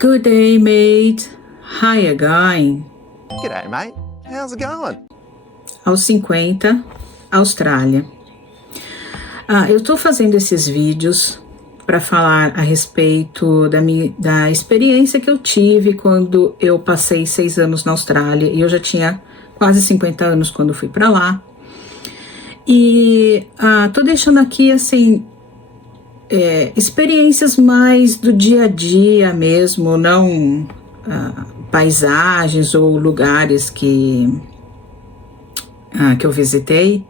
Good day, mate. How you going? G'day, mate. How's it going? Aos 50, Austrália. Eu estou fazendo esses vídeos para falar a respeito da experiência que eu tive quando eu passei 6 anos na Austrália, e eu já tinha quase 50 anos quando fui para lá. E tô deixando aqui, assim, experiências mais do dia a dia mesmo, não paisagens ou lugares que eu visitei,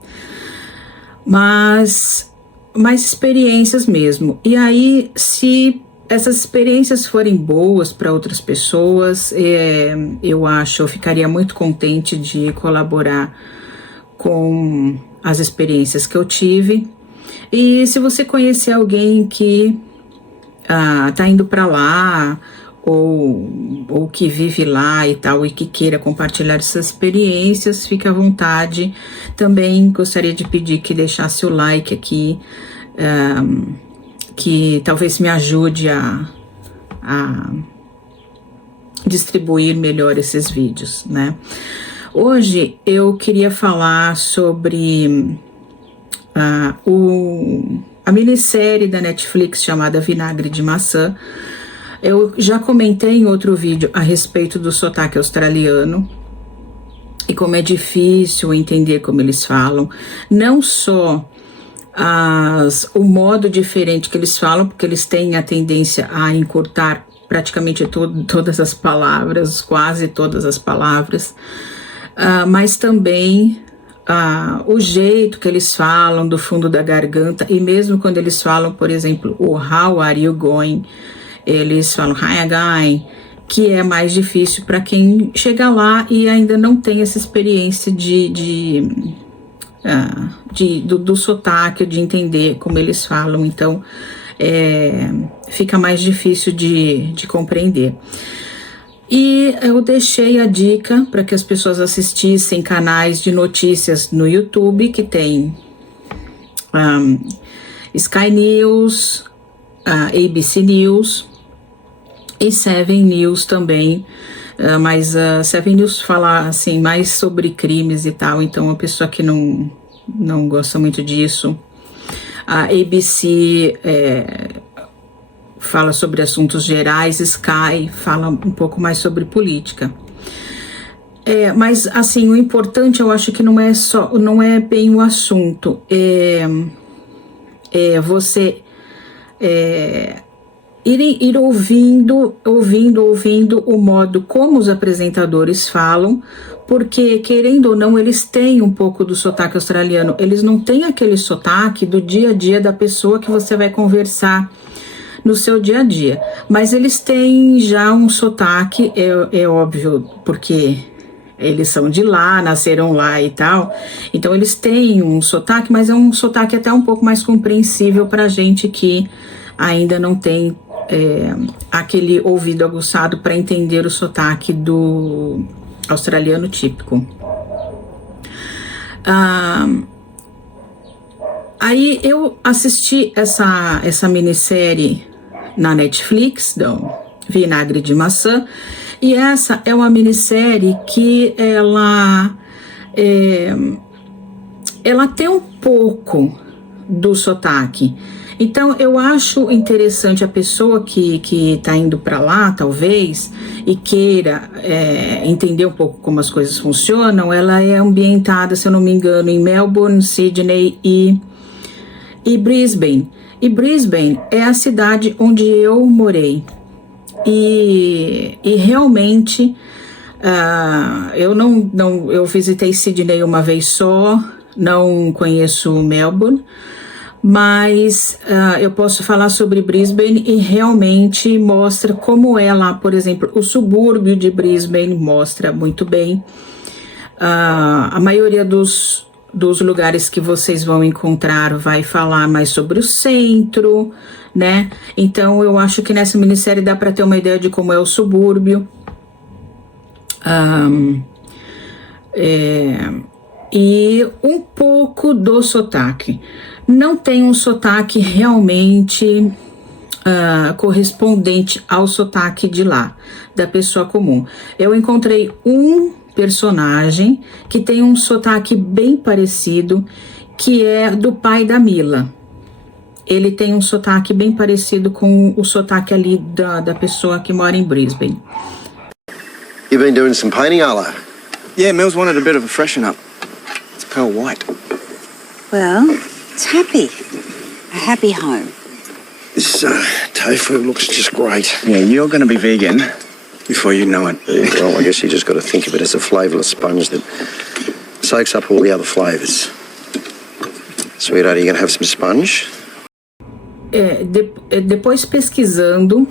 mas mais experiências mesmo. E aí, se essas experiências forem boas para outras pessoas, eu ficaria muito contente de colaborar com as experiências que eu tive. E se você conhecer alguém que tá indo para lá, ou que vive lá e tal, e que queira compartilhar essas experiências, fique à vontade. Também gostaria de pedir que deixasse o like aqui, que talvez me ajude a distribuir melhor esses vídeos, né? Hoje eu queria falar sobre a minissérie da Netflix chamada Vinagre de Maçã. Eu já comentei em outro vídeo a respeito do sotaque australiano e como é difícil entender como eles falam. Não só o modo diferente que eles falam, porque eles têm a tendência a encurtar praticamente todas as palavras, quase todas as palavras, mas também o jeito que eles falam do fundo da garganta, e mesmo quando eles falam, por exemplo, o How are you going? Eles falam Hi again, que é mais difícil para quem chega lá e ainda não tem essa experiência do sotaque, de entender como eles falam. Então fica mais difícil de compreender. E eu deixei a dica para que as pessoas assistissem canais de notícias no YouTube, que tem Sky News, ABC News e 7 News também, mas 7 News fala assim, mais sobre crimes e tal, então a pessoa que não gosta muito disso. A ABC fala sobre assuntos gerais, Sky fala um pouco mais sobre política. Mas assim, o importante eu acho que não é bem o assunto, você ir ouvindo o modo como os apresentadores falam, porque, querendo ou não, eles têm um pouco do sotaque australiano. Eles não têm aquele sotaque do dia a dia da pessoa que você vai conversar no seu dia a dia, mas eles têm já um sotaque, é óbvio, porque eles são de lá, nasceram lá e tal, então eles têm um sotaque, mas é um sotaque até um pouco mais compreensível para gente que ainda não tem aquele ouvido aguçado para entender o sotaque do australiano típico. Aí eu assisti essa minissérie na Netflix, do Vinagre de Maçã, e essa é uma minissérie que ela tem um pouco do sotaque. Então eu acho interessante a pessoa que está indo para lá, talvez, e queira entender um pouco como as coisas funcionam. Ela é ambientada, se eu não me engano, em Melbourne, Sydney e Brisbane. E Brisbane é a cidade onde eu morei. E realmente eu visitei Sydney uma vez só, não conheço Melbourne, mas eu posso falar sobre Brisbane e realmente mostra como é lá, por exemplo, o subúrbio de Brisbane mostra muito bem. A maioria dos lugares que vocês vão encontrar vai falar mais sobre o centro, né? Então eu acho que nessa minissérie dá para ter uma ideia de como é o subúrbio. E um pouco do sotaque. Não tem um sotaque realmente correspondente ao sotaque de lá, da pessoa comum. Eu encontrei um personagem que tem um sotaque bem parecido, que é do pai da Mila. Ele tem um sotaque bem parecido com o sotaque ali da pessoa que mora em Brisbane. You been doing some painting, Arlo? Yeah, Mills wanted a bit of a freshen up. It's pearl white. Well, it's happy. A happy home. This tofu looks just great. Yeah, you're going to be vegan before you know it. Yeah, well, I guess you just got to think of it as a flavourless sponge that soaks up all the other flavours. Sweetheart, are you going to have some sponge? Depois pesquisando,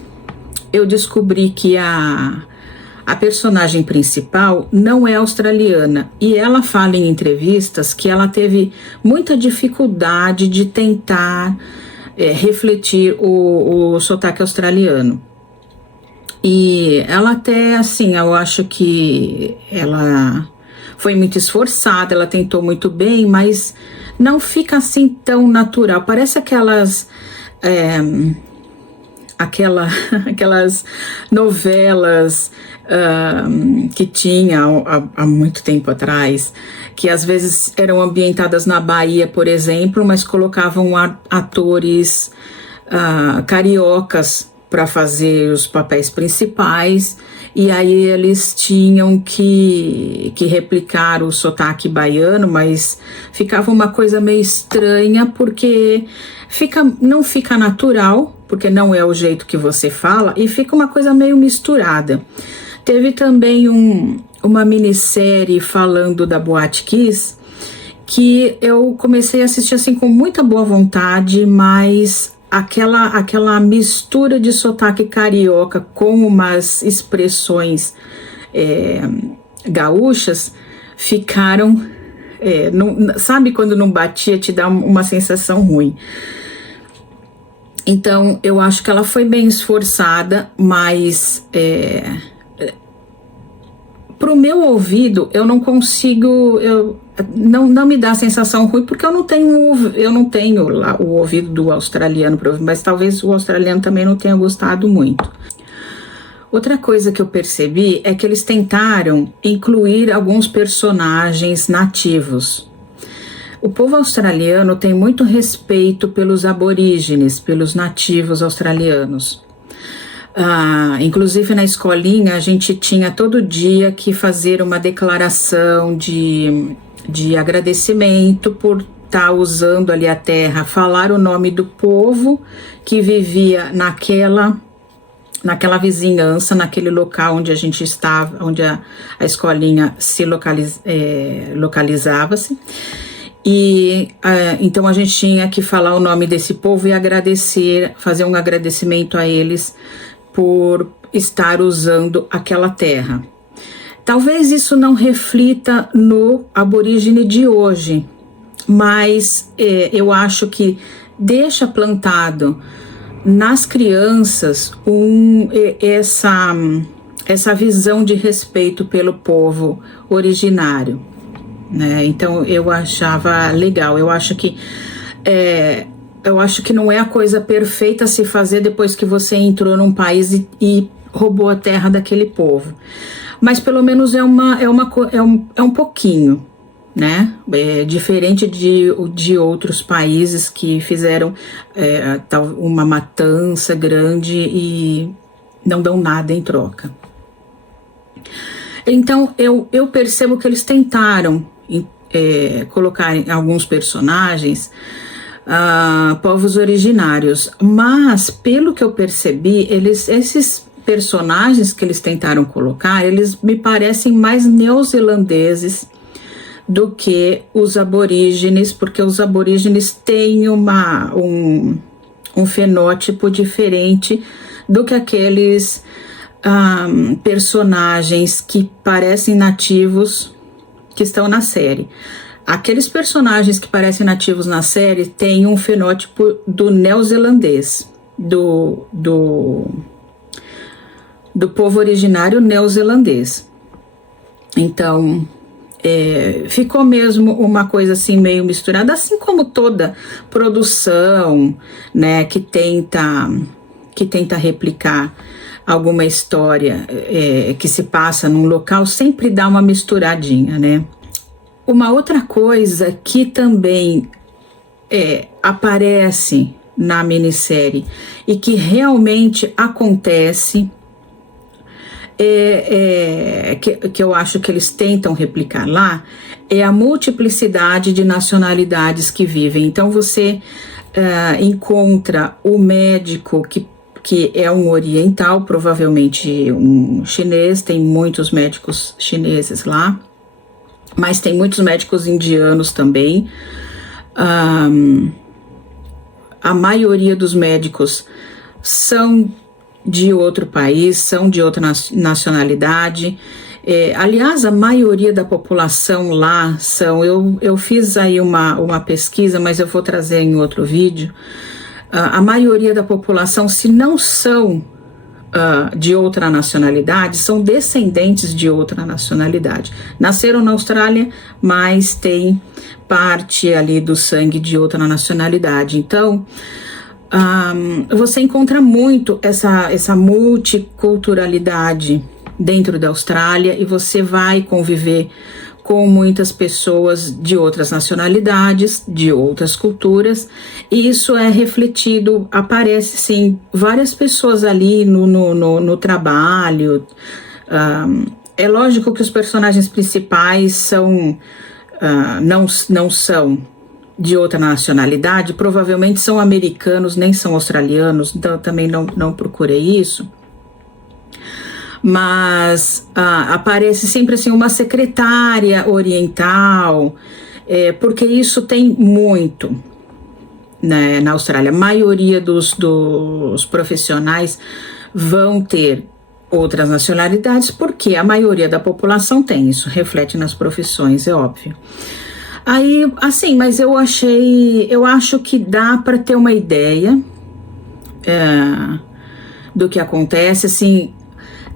eu descobri que a personagem principal não é australiana, e ela fala em entrevistas que ela teve muita dificuldade de tentar refletir o sotaque australiano. E ela até, assim, eu acho que ela foi muito esforçada, ela tentou muito bem, mas não fica assim tão natural. Parece aquelas novelas que tinha há muito tempo atrás, que às vezes eram ambientadas na Bahia, por exemplo, mas colocavam atores cariocas para fazer os papéis principais, e aí eles tinham que replicar o sotaque baiano, mas ficava uma coisa meio estranha, porque não fica natural, porque não é o jeito que você fala, e fica uma coisa meio misturada. Teve também uma minissérie falando da Boate Kiss, que eu comecei a assistir assim com muita boa vontade, mas aquela mistura de sotaque carioca com umas expressões gaúchas ficaram... sabe quando não batia, te dá uma sensação ruim. Então, eu acho que ela foi bem esforçada, mas pro meu ouvido, eu não consigo, não me dá a sensação ruim, porque eu não tenho lá o ouvido do australiano, mas talvez o australiano também não tenha gostado muito. Outra coisa que eu percebi é que eles tentaram incluir alguns personagens nativos. O povo australiano tem muito respeito pelos aborígenes, pelos nativos australianos. Inclusive na escolinha a gente tinha todo dia que fazer uma declaração de agradecimento por estar usando ali a terra, falar o nome do povo que vivia naquela vizinhança, naquele local onde a gente estava, onde a escolinha se localizava-se. E então a gente tinha que falar o nome desse povo e agradecer, fazer um agradecimento a eles por estar usando aquela terra. Talvez isso não reflita no aborígene de hoje, mas eu acho que deixa plantado nas crianças essa visão de respeito pelo povo originário, né? Então eu achava legal. Eu acho que não é a coisa perfeita a se fazer depois que você entrou num país e roubou a terra daquele povo, mas pelo menos é um pouquinho, né? Diferente de outros países que fizeram uma matança grande e não dão nada em troca. Então eu percebo que eles tentaram colocar em alguns personagens povos originários, mas pelo que eu percebi, esses personagens que eles tentaram colocar, eles me parecem mais neozelandeses do que os aborígenes, porque os aborígenes têm um fenótipo diferente do que aqueles personagens que parecem nativos que estão na série. Aqueles personagens que parecem nativos na série têm um fenótipo do neozelandês, do povo originário neozelandês. Então, ficou mesmo uma coisa assim meio misturada, assim como toda produção, né, que tenta que tenta replicar alguma história que se passa num local sempre dá uma misturadinha, né? Uma outra coisa que também aparece na minissérie e que realmente acontece que eu acho que eles tentam replicar lá é a multiplicidade de nacionalidades que vivem. Então você encontra o médico que é um oriental, provavelmente um chinês, tem muitos médicos chineses lá, mas tem muitos médicos indianos também. A maioria dos médicos são de outro país, são de outra nacionalidade. Aliás, a maioria da população lá são... Eu fiz aí uma pesquisa, mas eu vou trazer em outro vídeo. A maioria da população, se não são de outra nacionalidade, são descendentes de outra nacionalidade. Nasceram na Austrália, mas tem parte ali do sangue de outra nacionalidade. Então, você encontra muito essa multiculturalidade dentro da Austrália e você vai conviver com muitas pessoas de outras nacionalidades, de outras culturas, e isso é refletido, aparece sim, várias pessoas ali no trabalho. É lógico que os personagens principais são, não são de outra nacionalidade, provavelmente são americanos, nem são australianos, então eu também não procurei isso. Mas aparece sempre assim uma secretária oriental, porque isso tem muito, né, na Austrália. A maioria dos profissionais vão ter outras nacionalidades, porque a maioria da população tem, isso reflete nas profissões, é óbvio. Aí, assim, mas eu acho que dá para ter uma ideia do que acontece, assim.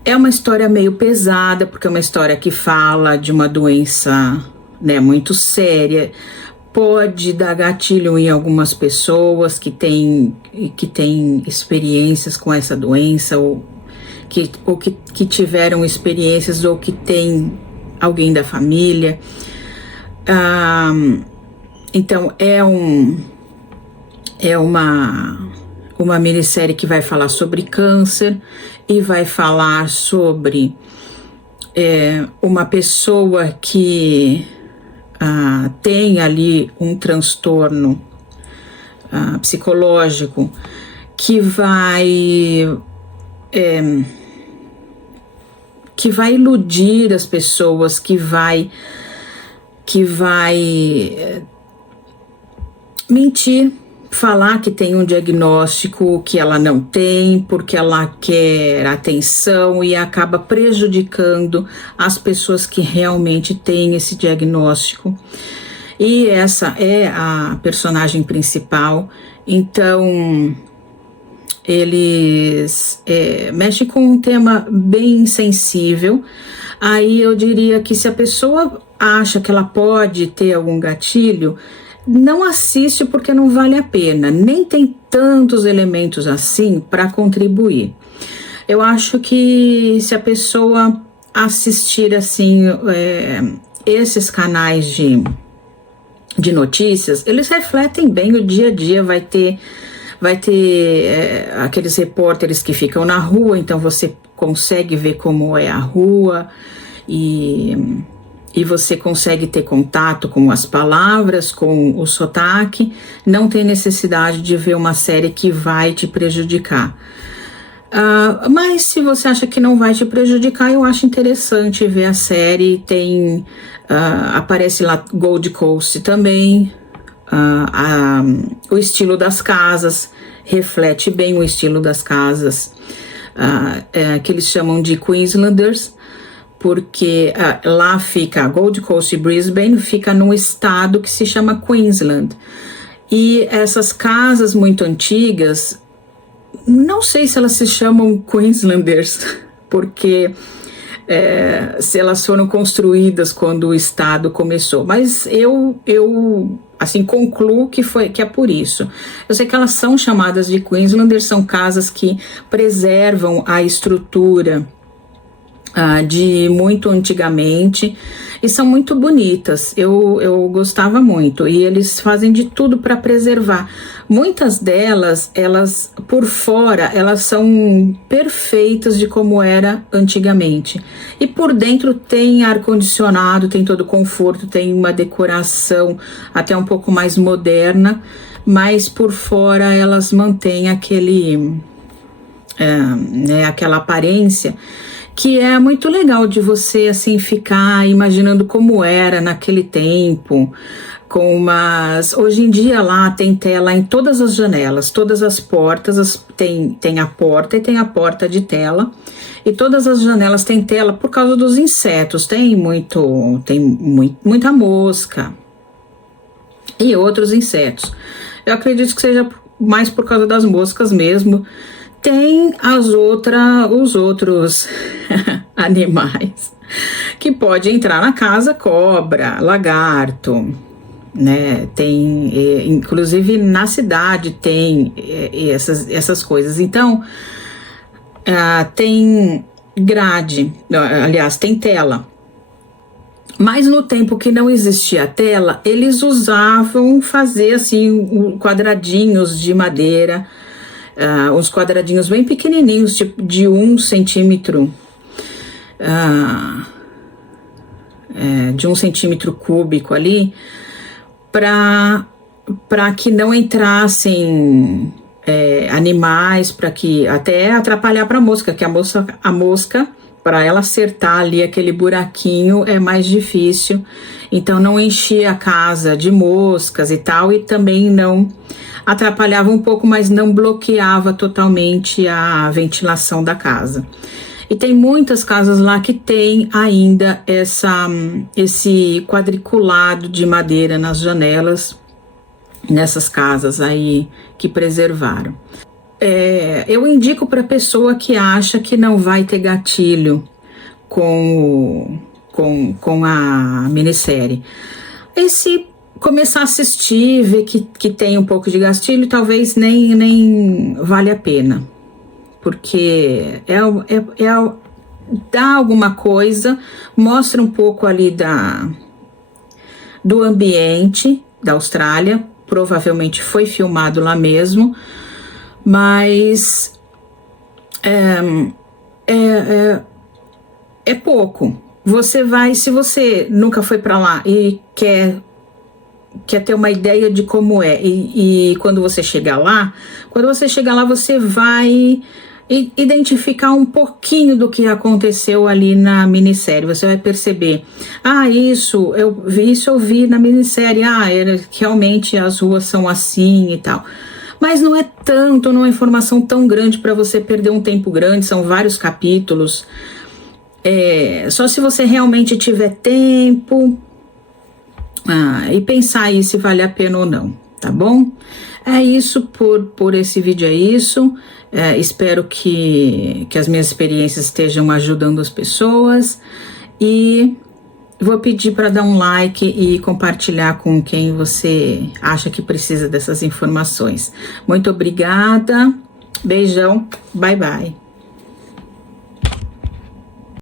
É uma história meio pesada, porque é uma história que fala de uma doença, né, muito séria. Pode dar gatilho em algumas pessoas que têm experiências com essa doença, ou que tiveram experiências, ou que tem alguém da família. Então, é uma minissérie que vai falar sobre câncer e vai falar sobre uma pessoa que tem ali um transtorno psicológico que vai iludir as pessoas, que vai mentir, falar que tem um diagnóstico que ela não tem, porque ela quer atenção e acaba prejudicando as pessoas que realmente têm esse diagnóstico. E essa é a personagem principal. Então, eles mexem com um tema bem sensível. Aí eu diria que se a pessoa acha que ela pode ter algum gatilho, não assiste, porque não vale a pena, nem tem tantos elementos assim para contribuir. Eu acho que se a pessoa assistir assim esses canais de notícias, eles refletem bem o dia a dia. Vai ter aqueles repórteres que ficam na rua, então você consegue ver como é a rua e você consegue ter contato com as palavras, com o sotaque. Não tem necessidade de ver uma série que vai te prejudicar. Mas se você acha que não vai te prejudicar, eu acho interessante ver a série. Aparece lá Gold Coast também. O estilo das casas reflete bem o estilo das casas que eles chamam de Queenslanders, porque lá fica Gold Coast e Brisbane, fica num estado que se chama Queensland. E essas casas muito antigas, não sei se elas se chamam Queenslanders, porque se elas foram construídas quando o estado começou, mas eu assim, concluo que é por isso. Eu sei que elas são chamadas de Queenslander, são casas que preservam a estrutura de muito antigamente e são muito bonitas. Eu gostava muito e eles fazem de tudo para preservar. Muitas delas, elas por fora, elas são perfeitas de como era antigamente e por dentro tem ar-condicionado, tem todo o conforto, tem uma decoração até um pouco mais moderna, mas por fora elas mantêm aquela aparência que é muito legal de você assim ficar imaginando como era naquele tempo, hoje em dia lá tem tela em todas as janelas, todas as portas, tem a porta e tem a porta de tela, e todas as janelas tem tela por causa dos insetos, tem muita mosca e outros insetos. Eu acredito que seja mais por causa das moscas mesmo. Tem os outros animais que pode entrar na casa, cobra, lagarto, né? Tem, inclusive na cidade tem essas coisas. Então, tem grade, aliás, tem tela. Mas no tempo que não existia tela, eles usavam fazer assim quadradinhos de madeira, uns quadradinhos bem pequenininhos, tipo de 1 centímetro, de 1 centímetro cúbico ali, para que não entrassem animais, para que até atrapalhar para a mosca, que a mosca para ela acertar ali aquele buraquinho é mais difícil, então não enchia a casa de moscas e tal, e também não atrapalhava um pouco, mas não bloqueava totalmente a ventilação da casa. E tem muitas casas lá que tem ainda esse quadriculado de madeira nas janelas, nessas casas aí que preservaram. Eu indico para a pessoa que acha que não vai ter gatilho com a minissérie. Se começar a assistir, ver que tem um pouco de gatilho, talvez nem vale a pena. Porque dá alguma coisa, mostra um pouco ali do ambiente da Austrália, provavelmente foi filmado lá mesmo, mas é pouco. Se você nunca foi para lá e quer ter uma ideia de como é, e quando você chegar lá, você vai identificar um pouquinho do que aconteceu ali na minissérie. Você vai perceber, isso eu vi na minissérie, realmente as ruas são assim e tal. Mas não é tanto, não é informação tão grande para você perder um tempo grande, são vários capítulos. Só se você realmente tiver tempo e pensar aí se vale a pena ou não, tá bom? É isso por esse vídeo, é isso. Espero que as minhas experiências estejam ajudando as pessoas e vou pedir para dar um like e compartilhar com quem você acha que precisa dessas informações. Muito obrigada, beijão, bye bye.